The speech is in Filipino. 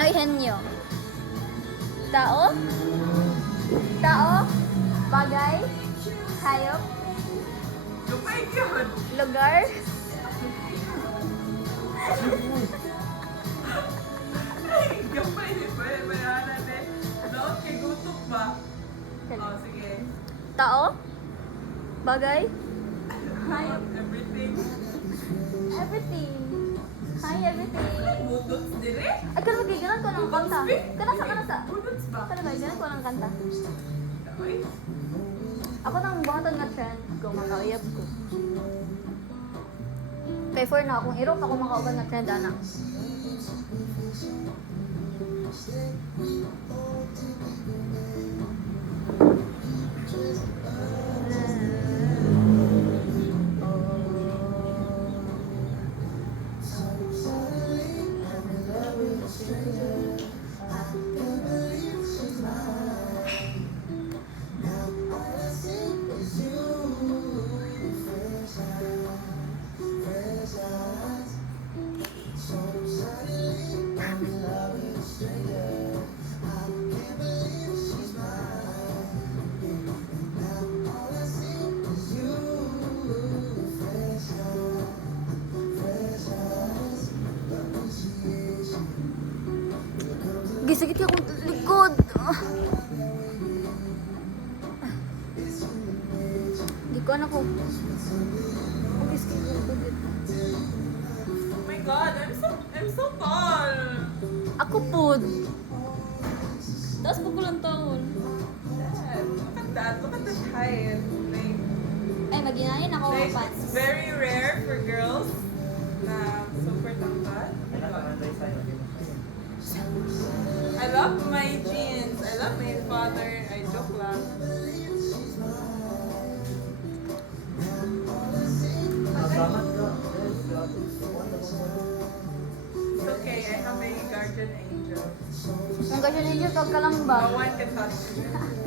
Panoy henyo. Tao? Tao? Bagay? Hayop? Lumay yun. Lugar? Ay, gamay. Bayaran eh. Laot kay gutok ba? Oh, sige. Tao? Bagay? Hayop? Everything. Everything. Hi, everything. Budots dire? Ay, kano magiganan ko ng kanta. Kanasa. Budots ba? Kano magiganan ko ng kanta. Ay, Ako nang buhaton nga trend ko, makauyab ko. Kay for na akong irok, ako makauban nga trend, anak. Gisagit ka akong likod. Di ko anak ko. Gisagit ko likod. oh my God, I'm so tall. Ako pod. Tapos pukulang taon. Dad, look at that. Look at this height. Ay, maginayin ako Like, pants. it's very rare for girls na super tangkad. I love my jeans. I love my father. I joke lang. It's okay. I have a guardian angel. Kung kasi ninyo, tawag ka lang ba? No one can touch me.